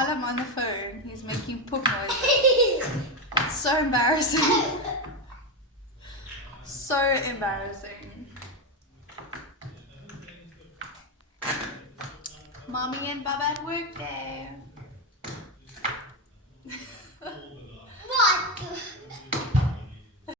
while I'm on the phone, he's making poop noises. It's so embarrassing. So embarrassing. Mommy and Baba at work there.